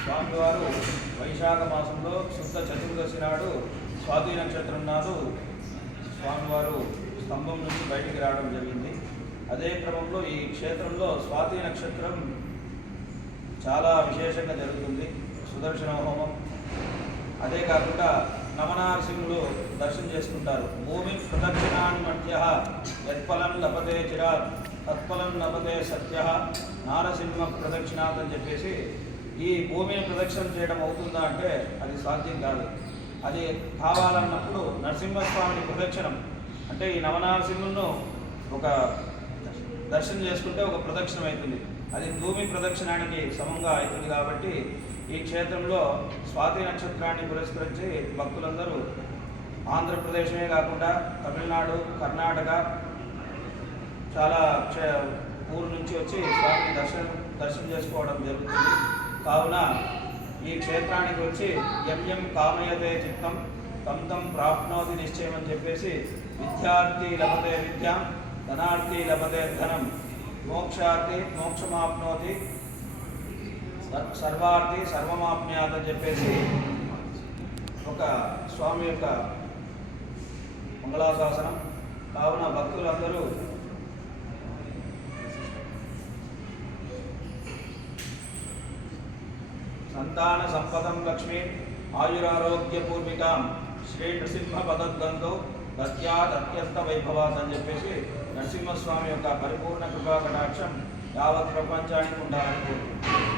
స్వామివారు వైశాఖ మాసంలో శుద్ధ చతుర్దశి నాడు స్వాతి నక్షత్రం నాడు స్వామివారు స్తంభం నుంచి బయటికి రావడం జరిగింది. అదే క్రమంలో ఈ క్షేత్రంలో స్వాతి నక్షత్రం చాలా విశేషంగా జరుగుతుంది. సుదర్శన హోమం, అదే కాకుండా నమనారసింహులు దర్శనం చేసుకుంటారు. భూమి ప్రదక్షిణాన్ మధ్య యత్ఫలం లభతే చిరాత్ తత్ఫలం లభతే సత్య నారసింహ ప్రదక్షిణాత్ అని చెప్పేసి ఈ భూమిని ప్రదక్షిణ చేయడం అవుతుందా అంటే అది సాధ్యం కాదు. అది కావాలన్నప్పుడు నరసింహస్వామిని ప్రదక్షిణం అంటే ఈ నవనారసింహులను ఒక దర్శనం చేసుకుంటే ఒక ప్రదక్షిణం అవుతుంది. అది భూమి ప్రదక్షిణానికి సమంగా అవుతుంది. కాబట్టి ఈ క్షేత్రంలో స్వాతి నక్షత్రాన్ని పురస్కరించి భక్తులందరూ ఆంధ్రప్రదేశమే కాకుండా తమిళనాడు, కర్ణాటక చాలా ఊరు నుంచి వచ్చి స్వామిని దర్శనం చేసుకోవడం జరుగుతుంది. కావున ఈ క్షేత్రానికి వచ్చి ఎం కామయతే చిత్తం తం తం ప్రాప్నోతి నిశ్చయం అని చెప్పేసి విద్యార్థి లభతే విద్యాం ధనార్థి లభతే ధనం మోక్షార్థి మోక్షమాప్నోతి సర్వార్థి సర్వమాప్నుయాత్ అని చెప్పేసి ఒక స్వామి యొక్క మంగళాశాసనం. కావున భక్తులందరూ సంతాన సంపదం లక్ష్మీ ఆయురారోగ్యపూర్వికాం శ్రీ నృసింహ పదద్గంతో దత్యాత్ అత్యంత వైభవాత్ అని చెప్పేసి నరసింహస్వామి యొక్క పరిపూర్ణ కృపా కటాక్షం యావత్ ప్రపంచానికి ఉండాలని కోరుకుంటున్నాను.